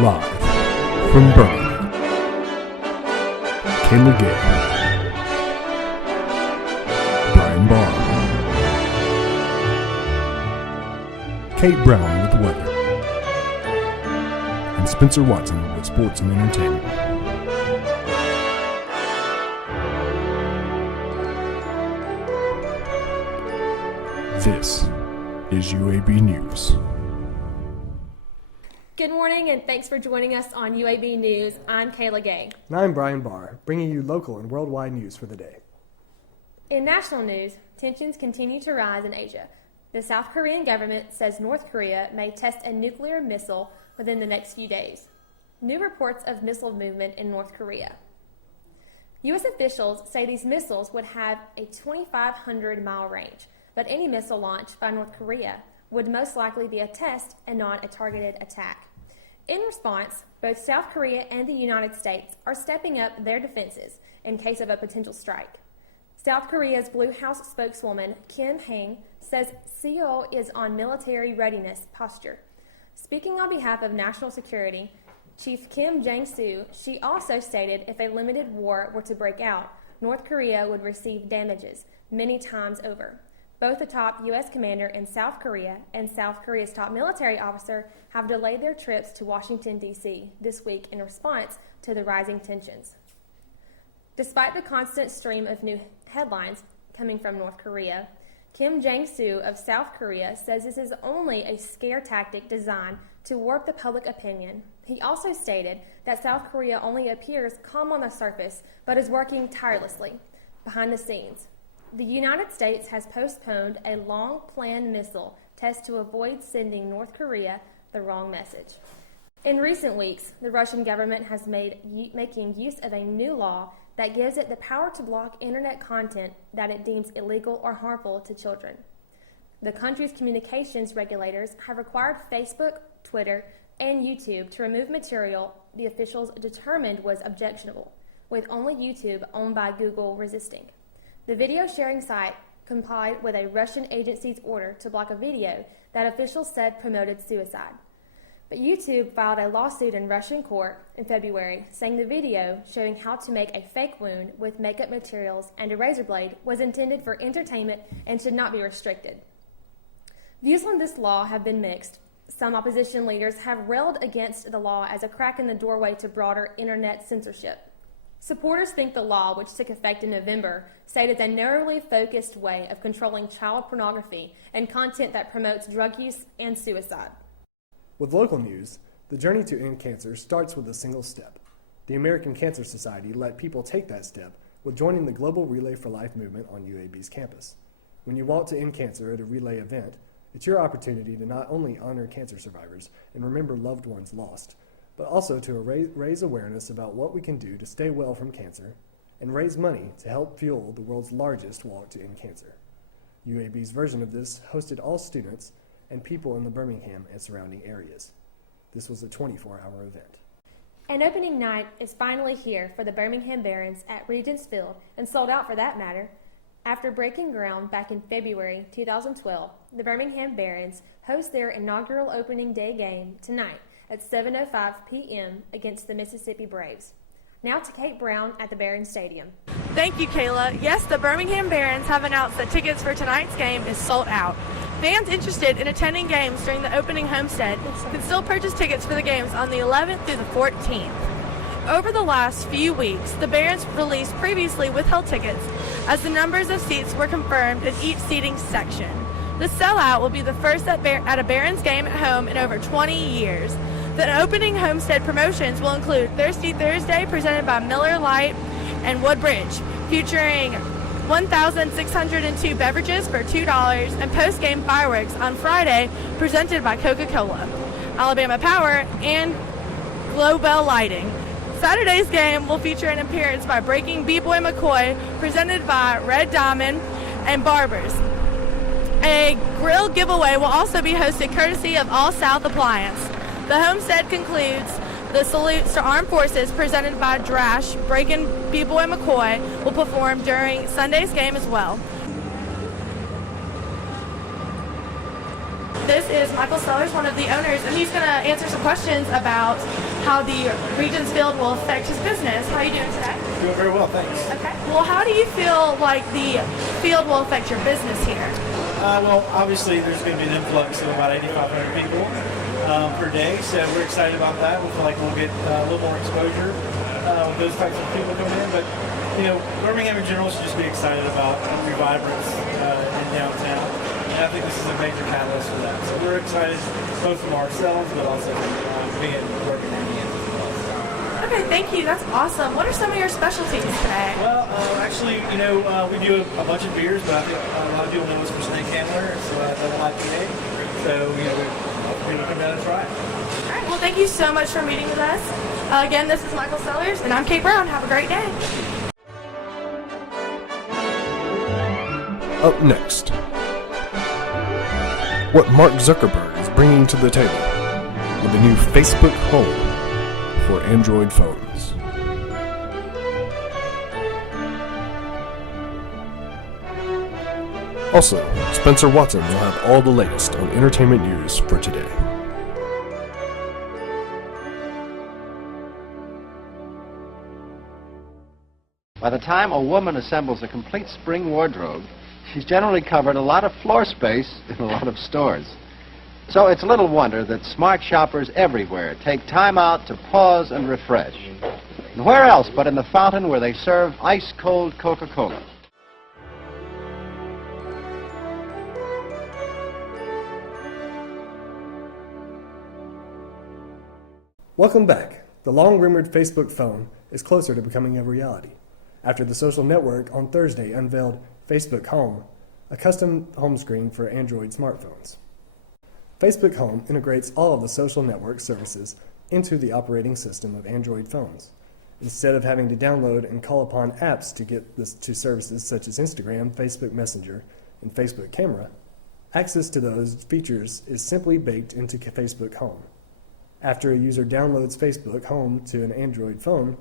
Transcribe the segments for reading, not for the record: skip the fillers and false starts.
Live from Birmingham, Kayla Gay, Brian Barr, Kate Brown with the weather, and Spencer Watson with sports and entertainment. This is UAB News. Good morning and thanks for joining us on UAB News. I'm Kayla Gay. And I'm Brian Barr, bringing you local and worldwide news for the day. In national news, tensions continue to rise in Asia. The South Korean government says North Korea may test a nuclear missile within the next few days. New reports of missile movement in North Korea. U.S. officials say these missiles would have a 2,500-mile range, but any missile launch by North Korea would most likely be a test and not a targeted attack. In response, both South Korea and the United States are stepping up their defenses in case of a potential strike. South Korea's Blue House spokeswoman Kim Hang says Seoul is on military readiness posture. Speaking on behalf of national security, Chief Kim Jang-soo, she also stated if a limited war were to break out, North Korea would receive damages many times over. Both the top U.S. commander in South Korea and South Korea's top military officer have delayed their trips to Washington, D.C. this week in response to the rising tensions. Despite the constant stream of new headlines coming from North Korea, Kim Jang-soo of South Korea says this is only a scare tactic designed to warp the public opinion. He also stated that South Korea only appears calm on the surface, but is working tirelessly behind the scenes. The United States has postponed a long-planned missile test to avoid sending North Korea the wrong message. In recent weeks, the Russian government has making use of a new law that gives it the power to block internet content that it deems illegal or harmful to children. The country's communications regulators have required Facebook, Twitter, and YouTube to remove material the officials determined was objectionable, with only YouTube, owned by Google, resisting. The video sharing site complied with a Russian agency's order to block a video that officials said promoted suicide. But YouTube filed a lawsuit in Russian court in February, saying the video showing how to make a fake wound with makeup materials and a razor blade was intended for entertainment and should not be restricted. Views on this law have been mixed. Some opposition leaders have railed against the law as a crack in the doorway to broader internet censorship. Supporters think the law, which took effect in November, stated a narrowly focused way of controlling child pornography and content that promotes drug use and suicide. With local news, the journey to end cancer starts with a single step. The American Cancer Society let people take that step with joining the Global Relay for Life movement on UAB's campus. When you walk to end cancer at a relay event, it's your opportunity to not only honor cancer survivors and remember loved ones lost, but also to raise awareness about what we can do to stay well from cancer and raise money to help fuel the world's largest walk to end cancer. UAB's version of this hosted all students and people in the Birmingham and surrounding areas. This was a 24-hour event. An opening night is finally here for the Birmingham Barons at Regents Field, and sold out for that matter. After breaking ground back in February 2012, the Birmingham Barons host their inaugural opening day game tonight at 7:05 p.m. against the Mississippi Braves. Now to Kate Brown at the Barron Stadium. Thank you, Kayla. Yes, the Birmingham Barons have announced that tickets for tonight's game is sold out. Fans interested in attending games during the opening homestand can still purchase tickets for the games on the 11th through the 14th. Over the last few weeks, the Barons released previously withheld tickets as the numbers of seats were confirmed in each seating section. The sellout will be the first at a Barons game at home in over 20 years. The opening homestead promotions will include Thirsty Thursday presented by Miller Lite and Woodbridge, featuring 1,602 beverages for $2 and post-game fireworks on Friday presented by Coca-Cola, Alabama Power, and Global Lighting. Saturday's game will feature an appearance by Breaking B-Boy McCoy presented by Red Diamond and Barbers. A grill giveaway will also be hosted courtesy of All South Appliance. The homestead concludes the salutes to armed forces presented by Drash. Breaking B-Boy McCoy will perform during Sunday's game as well. This is Michael Sellers, one of the owners, and he's going to answer some questions about how the Regions Field will affect his business. How are you doing today? Doing very well, thanks. Okay. Well, how do you feel like the field will affect your business here? Well, obviously there's going to be an influx of about 8,500 people per day, so we're excited about that. We feel like we'll get a little more exposure with those types of people coming in. But, Birmingham in general should just be excited about revibrance in downtown. And I think this is a major catalyst for that. So we're excited both from ourselves, but also being Birminghamians as well. Okay, thank you. That's awesome. What are some of your specialties today? Well, actually, we do a bunch of beers, but I think a lot of people know us for Snake Handler, so double IPA. So, we hope people come down and try it. All right. Well, thank you so much for meeting with us. Again, this is Michael Sellers, and I'm Kate Brown. Have a great day. Up next, what Mark Zuckerberg is bringing to the table with the new Facebook Home for Android phones. Also, Spencer Watson will have all the latest on entertainment news for today. By the time a woman assembles a complete spring wardrobe, she's generally covered a lot of floor space in a lot of stores. So it's little wonder that smart shoppers everywhere take time out to pause and refresh. And where else but in the fountain where they serve ice-cold Coca-Cola? Welcome back. The long-rumored Facebook phone is closer to becoming a reality, after the social network on Thursday unveiled Facebook Home, a custom home screen for Android smartphones. Facebook Home integrates all of the social network services into the operating system of Android phones. Instead of having to download and call upon apps to get to services such as Instagram, Facebook Messenger, and Facebook Camera, access to those features is simply baked into Facebook Home. After a user downloads Facebook Home to an Android phone,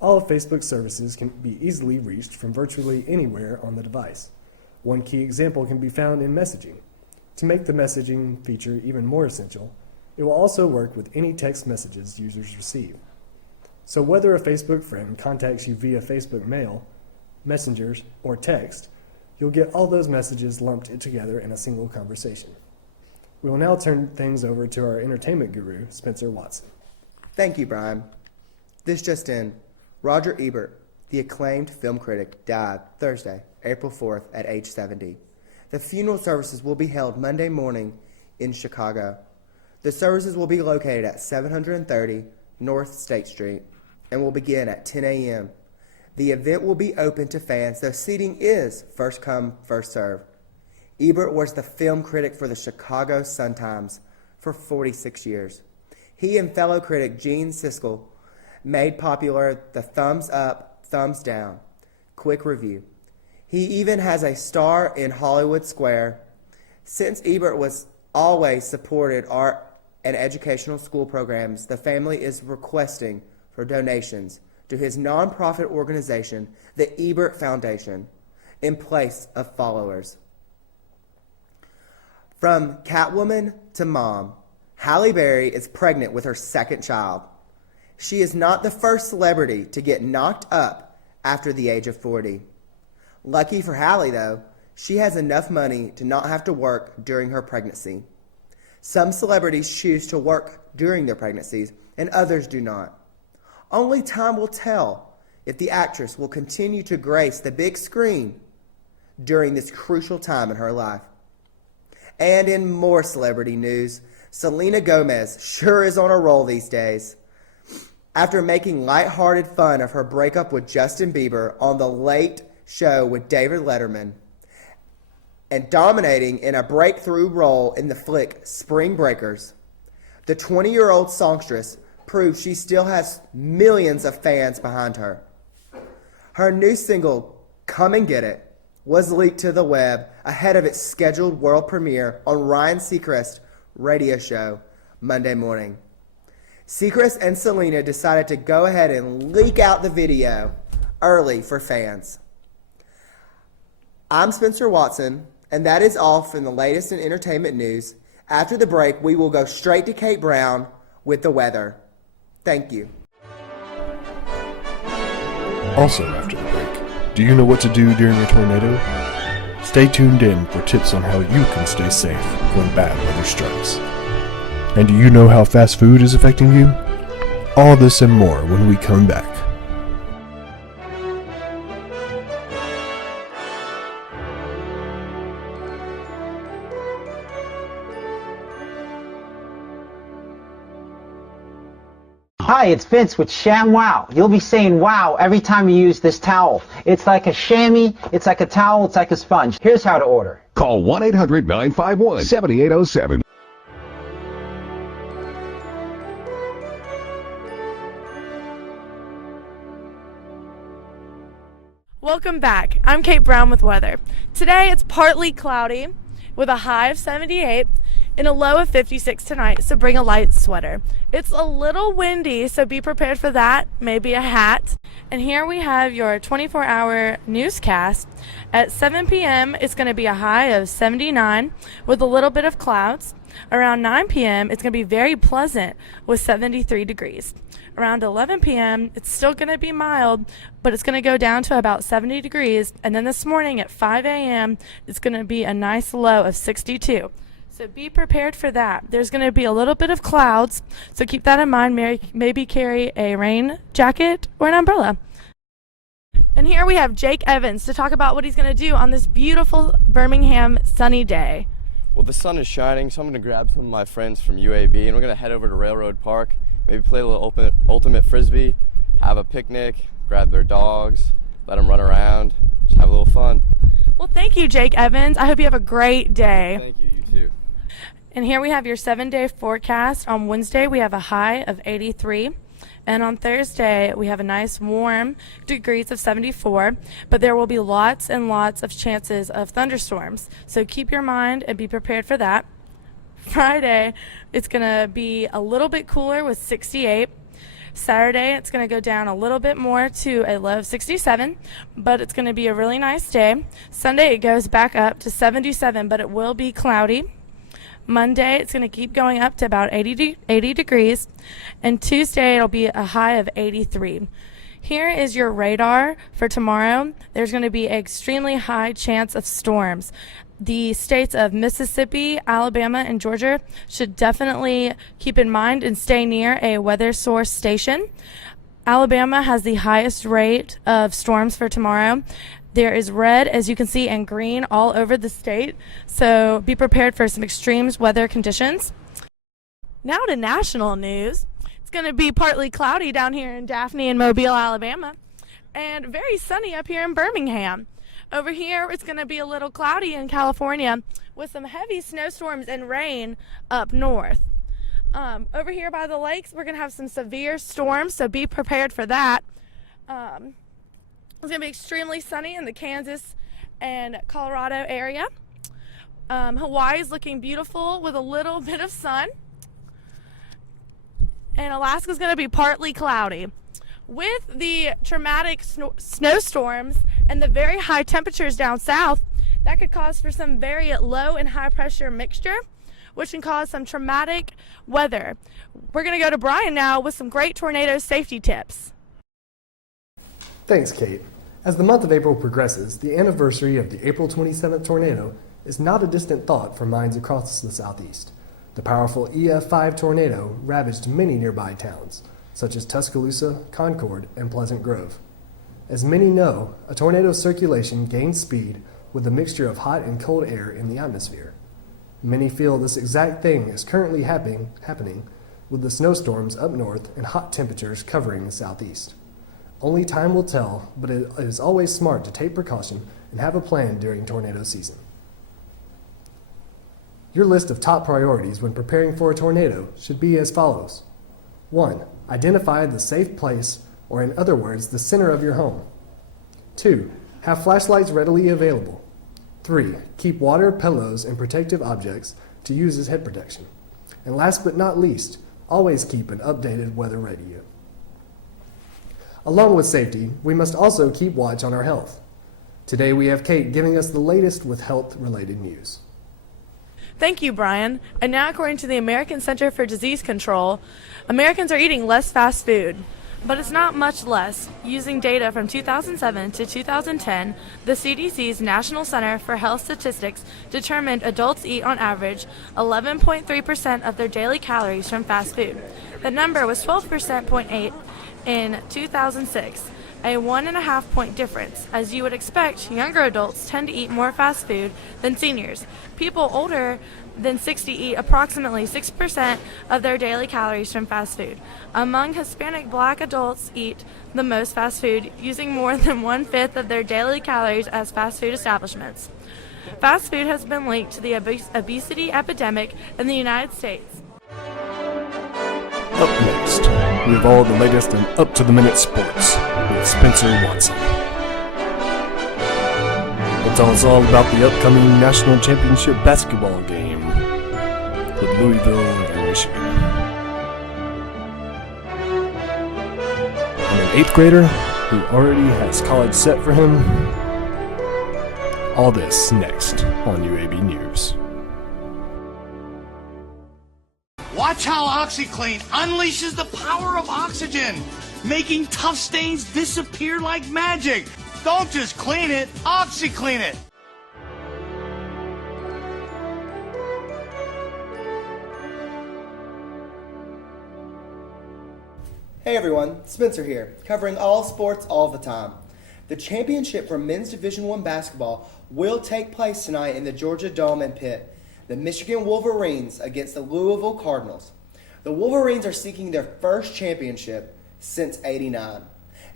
all of Facebook's services can be easily reached from virtually anywhere on the device. One key example can be found in messaging. To make the messaging feature even more essential, it will also work with any text messages users receive. So whether a Facebook friend contacts you via Facebook Mail, Messengers, or text, you'll get all those messages lumped together in a single conversation. We will now turn things over to our entertainment guru, Spencer Watson. Thank you, Brian. This just in. Roger Ebert, the acclaimed film critic, died Thursday, April 4th at age 70. The funeral services will be held Monday morning in Chicago. The services will be located at 730 North State Street and will begin at 10 a.m. The event will be open to fans, though seating is first come, first served. Ebert was the film critic for the Chicago Sun-Times for 46 years. He and fellow critic Gene Siskel made popular the thumbs up, thumbs down, quick review. He even has a star in Hollywood Square. Since Ebert was always supported art and educational school programs, the family is requesting for donations to his nonprofit organization, the Ebert Foundation, in place of followers. From Catwoman to mom, Halle Berry is pregnant with her second child. She is not the first celebrity to get knocked up after the age of 40. Lucky for Halle, though, she has enough money to not have to work during her pregnancy. Some celebrities choose to work during their pregnancies, and others do not. Only time will tell if the actress will continue to grace the big screen during this crucial time in her life. And in more celebrity news, Selena Gomez sure is on a roll these days. After making lighthearted fun of her breakup with Justin Bieber on The Late Show with David Letterman and dominating in a breakthrough role in the flick Spring Breakers, the 20-year-old songstress proves she still has millions of fans behind her. Her new single, Come and Get It, was leaked to the web ahead of its scheduled world premiere on Ryan Seacrest's radio show Monday morning. Seacrest and Selena decided to go ahead and leak out the video early for fans. I'm Spencer Watson, and that is all from the latest in entertainment news. After the break, we will go straight to Kate Brown with the weather. Thank you. Also, after the break, do you know what to do during a tornado? Stay tuned in for tips on how you can stay safe when bad weather strikes. And do you know how fast food is affecting you? All this and more when we come back. Hi, it's Vince with ShamWow. You'll be saying wow every time you use this towel. It's like a chamois, it's like a towel, it's like a sponge. Here's how to order. Call 1-800-951-7807. Welcome back. I'm Kate Brown with weather. Today it's partly cloudy with a high of 78 and a low of 56 tonight, so bring a light sweater. It's a little windy, so be prepared for that, maybe a hat. And here we have your 24-hour newscast. At 7 p.m., it's going to be a high of 79 with a little bit of clouds. Around 9 p.m., it's going to be very pleasant with 73 degrees. Around 11 p.m., it's still going to be mild, but it's going to go down to about 70 degrees. And then this morning at 5 a.m., it's going to be a nice low of 62. So be prepared for that. There's going to be a little bit of clouds, so keep that in mind. Maybe carry a rain jacket or an umbrella. And here we have Jake Evans to talk about what he's going to do on this beautiful Birmingham sunny day. Well, the sun is shining, so I'm going to grab some of my friends from UAB, and we're going to head over to Railroad Park, maybe play a little ultimate frisbee, have a picnic, grab their dogs, let them run around, just have a little fun. Well, thank you, Jake Evans. I hope you have a great day. Thank you, you too. And here we have your 7-day forecast. On Wednesday, we have a high of 83. And on Thursday, we have a nice warm degrees of 74. But there will be lots and lots of chances of thunderstorms. So keep your mind and be prepared for that. Friday, it's going to be a little bit cooler with 68. Saturday, it's going to go down a little bit more to a low of 67, but it's going to be a really nice day. Sunday, it goes back up to 77, but it will be cloudy. Monday, it's going to keep going up to about 80 degrees, and Tuesday, it'll be a high of 83. Here is your radar for tomorrow. There's going to be an extremely high chance of storms. The states of Mississippi, Alabama, and Georgia should definitely keep in mind and stay near a weather source station. Alabama has the highest rate of storms for tomorrow. There is red, as you can see, and green all over the state, so be prepared for some extreme weather conditions. Now to national news. It's going to be partly cloudy down here in Daphne and Mobile, Alabama, and very sunny up here in Birmingham. Over here, it's going to be a little cloudy in California with some heavy snowstorms and rain up north. Over here by the lakes, we're going to have some severe storms, so be prepared for that. It's going to be extremely sunny in the Kansas and Colorado area. Hawaii is looking beautiful with a little bit of sun. And Alaska is going to be partly cloudy. With the traumatic snowstorms and the very high temperatures down south, that could cause for some very low and high pressure mixture, which can cause some traumatic weather. We're going to go to Brian now with some great tornado safety tips. Thanks, Kate. As the month of April progresses, the anniversary of the April 27th tornado is not a distant thought for minds across the southeast. The powerful EF5 tornado ravaged many nearby towns, such as Tuscaloosa, Concord, and Pleasant Grove. As many know, a tornado's circulation gains speed with a mixture of hot and cold air in the atmosphere. Many feel this exact thing is currently happening with the snowstorms up north and hot temperatures covering the southeast. Only time will tell, but it is always smart to take precaution and have a plan during tornado season. Your list of top priorities when preparing for a tornado should be as follows. 1. Identify the safe place, or in other words, the center of your home. 2. Have flashlights readily available. 3. Keep water, pillows, and protective objects to use as head protection. And last but not least, always keep an updated weather radio. Along with safety, we must also keep watch on our health. Today we have Kate giving us the latest with health-related news. Thank you, Brian. And now, according to the American Center for Disease Control, Americans are eating less fast food. But it's not much less. Using data from 2007 to 2010, the CDC's National Center for Health Statistics determined adults eat on average 11.3% of their daily calories from fast food. The number was 12.8% in 2006, a 1.5 point difference. As you would expect, younger adults tend to eat more fast food than seniors. People older than 60 eat approximately 6% of their daily calories from fast food. Among Hispanic Black adults eat the most fast food, using more than 1/5 of their daily calories as fast food establishments. Fast food has been linked to the obesity epidemic in the United States. Up next, we have all the latest and up-to-the-minute sports with Spencer Watson. He'll tell us all about the upcoming national championship basketball game with Louisville and Michigan. And an 8th grader who already has college set for him. All this next on UAB News. Watch how OxyClean unleashes the power of oxygen, making tough stains disappear like magic. Don't just clean it, OxyClean it. Hey everyone, Spencer here, covering all sports all the time. The championship for men's Division I basketball will take place tonight in the Georgia Dome and Pitt. The Michigan Wolverines against the Louisville Cardinals. The Wolverines are seeking their first championship since '89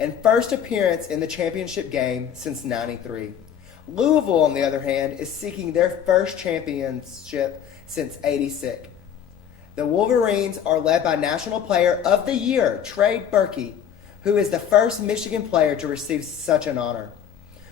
and first appearance in the championship game since '93. Louisville, on the other hand, is seeking their first championship since '86. The Wolverines are led by National Player of the Year, Trey Burke, who is the first Michigan player to receive such an honor.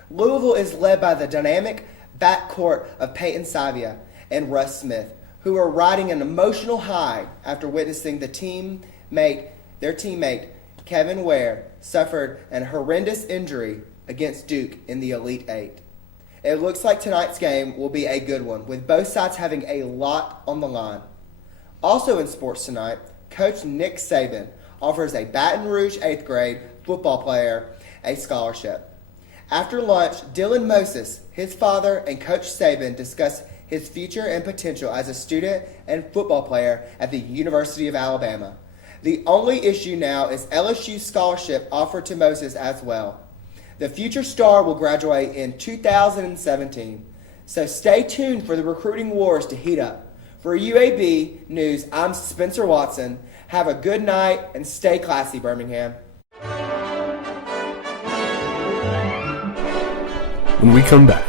Louisville is led by the dynamic backcourt of Peyton Savia and Russ Smith, who are riding an emotional high after witnessing their teammate Kevin Ware suffered an horrendous injury against Duke in the Elite Eight. It looks like tonight's game will be a good one, with both sides having a lot on the line. Also in sports tonight, Coach Nick Saban offers a Baton Rouge 8th grade football player a scholarship. After lunch, Dylan Moses, his father, and Coach Saban discuss his future and potential as a student and football player at the University of Alabama. The only issue now is LSU's scholarship offered to Moses as well. The future star will graduate in 2017, so stay tuned for the recruiting wars to heat up. For UAB News, I'm Spencer Watson. Have a good night and stay classy, Birmingham. When we come back,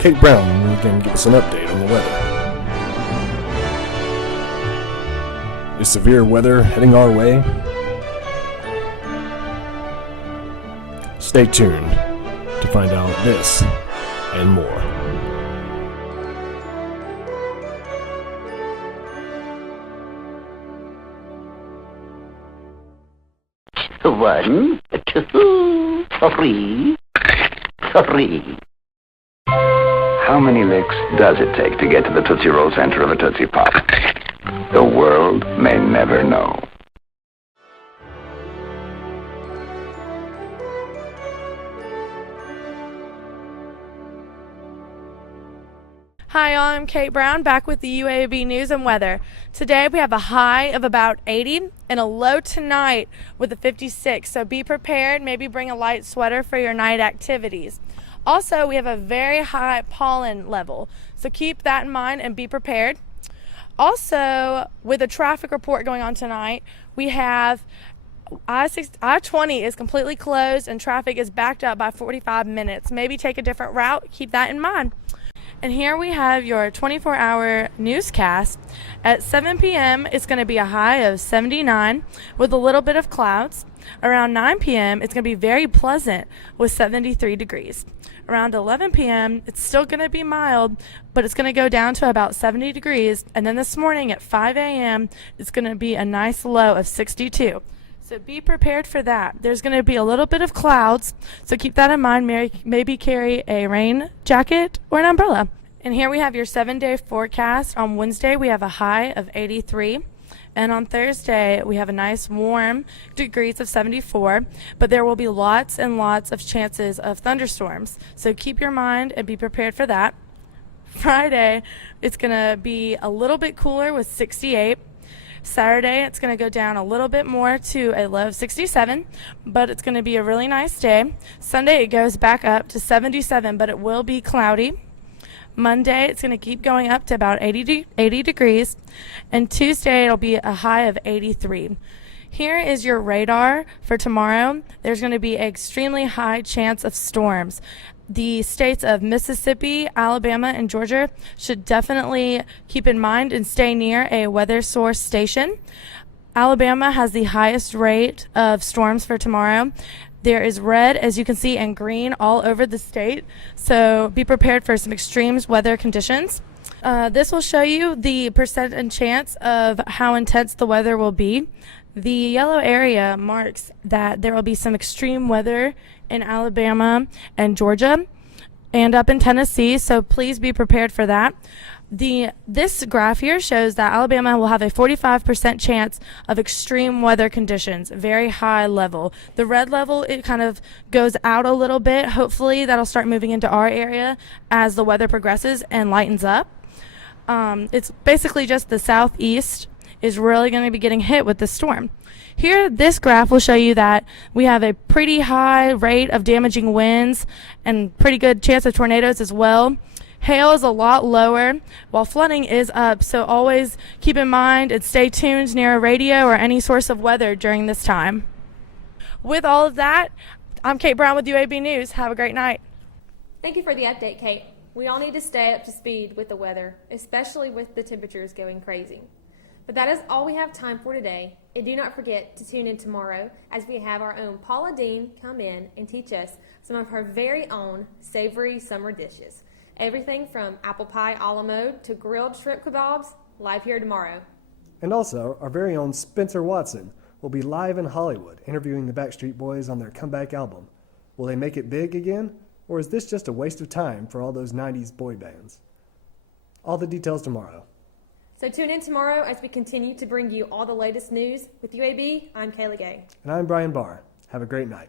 Kate Brown will again give us an update on the weather. Is severe weather heading our way? Stay tuned to find out this and more. 1, 2, 3, 3. How many licks does it take to get to the Tootsie Roll center of a Tootsie Pop? The world may never know. Hi, I'm Kate Brown, back with the UAB News and Weather. Today we have a high of about 80 and a low tonight with a 56, so be prepared. Maybe bring a light sweater for your night activities. Also, we have a very high pollen level, so keep that in mind and be prepared. Also, with a traffic report going on tonight, we have I-20 is completely closed and traffic is backed up by 45 minutes. Maybe take a different route. Keep that in mind. And here we have your 24-hour newscast. At 7 p.m., it's going to be a high of 79 with a little bit of clouds. Around 9 p.m., it's going to be very pleasant with 73 degrees. Around 11 p.m., it's still going to be mild, but it's going to go down to about 70 degrees. And then this morning at 5 a.m., it's going to be a nice low of 62. So be prepared for that. There's going to be a little bit of clouds, so keep that in mind. Maybe carry a rain jacket or an umbrella. And here we have your 7-day forecast. On Wednesday, we have a high of 83. And on Thursday, we have a nice warm degrees of 74, but there will be lots and lots of chances of thunderstorms. So keep your mind and be prepared for that. Friday, it's going to be a little bit cooler with 68. Saturday, it's going to go down a little bit more to a low of 67, but it's going to be a really nice day. Sunday, it goes back up to 77, but it will be cloudy. Monday, it's going to keep going up to about 80 degrees, and Tuesday, it'll be a high of 83. Here is your radar for tomorrow. There's going to be an extremely high chance of storms. The states of Mississippi, Alabama, and Georgia should definitely keep in mind and stay near a weather source station. Alabama has the highest rate of storms for tomorrow. There is red, as you can see, and green all over the state, so be prepared for some extreme weather conditions. This will show you the percent and chance of how intense the weather will be. The yellow area marks that there will be some extreme weather in Alabama and Georgia and up in Tennessee, so please be prepared for that. This graph here shows that Alabama will have a 45% chance of extreme weather conditions, very high level. The red level, it kind of goes out a little bit. Hopefully that'll start moving into our area as the weather progresses and lightens up. It's basically just the southeast is really going to be getting hit with this storm. Here, this graph will show you that we have a pretty high rate of damaging winds and pretty good chance of tornadoes as well. Hail is a lot lower, while flooding is up, so always keep in mind and stay tuned near a radio or any source of weather during this time. With all of that, I'm Kate Brown with UAB News. Have a great night. Thank you for the update, Kate. We all need to stay up to speed with the weather, especially with the temperatures going crazy. But that is all we have time for today, and do not forget to tune in tomorrow as we have our own Paula Dean come in and teach us some of her very own savory summer dishes. Everything from apple pie a la mode to grilled shrimp kebabs, live here tomorrow. And also, our very own Spencer Watson will be live in Hollywood interviewing the Backstreet Boys on their comeback album. Will they make it big again, or is this just a waste of time for all those 90s boy bands? All the details tomorrow. So tune in tomorrow as we continue to bring you all the latest news. With UAB, I'm Kayla Gay. And I'm Brian Barr. Have a great night.